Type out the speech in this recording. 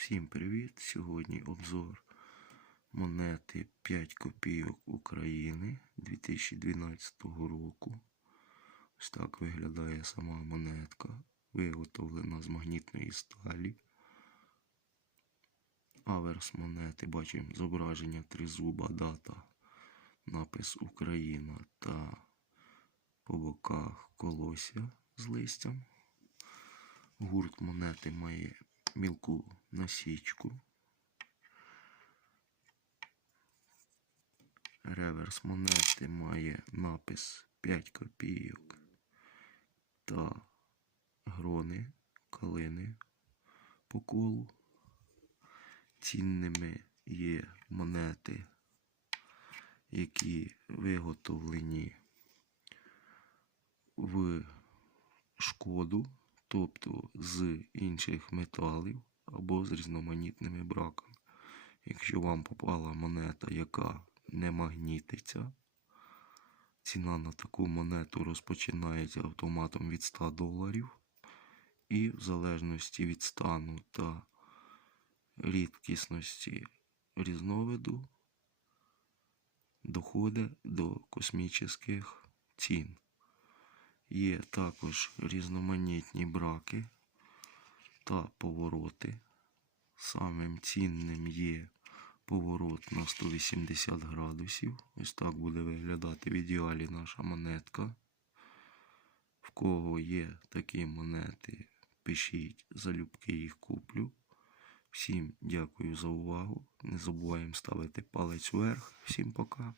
Всім привіт! Сьогодні обзор монети 5 копійок України 2012 року. Ось так виглядає сама монетка, виготовлена з магнітної сталі. Аверс монети бачимо зображення тризуба, дата, напис Україна та по боках колосся з листям. Гурт монети має мілку насічку. Реверс монети має напис 5 копійок та грони калини по колу. Цінними є монети, які виготовлені в шкоду, тобто з інших металів або з різноманітними браками. Якщо вам попала монета, яка не магнітиться, ціна на таку монету розпочинається автоматом від 100 доларів. І в залежності від стану та рідкісності різновиду доходить до космічних цін. Є також різноманітні браки та повороти. Самим цінним є поворот на 180 градусів. Ось так буде виглядати в ідеалі наша монетка. В кого є такі монети, пишіть, залюбки їх куплю. Всім дякую за увагу. Не забуваємо ставити палець вверх. Всім пока.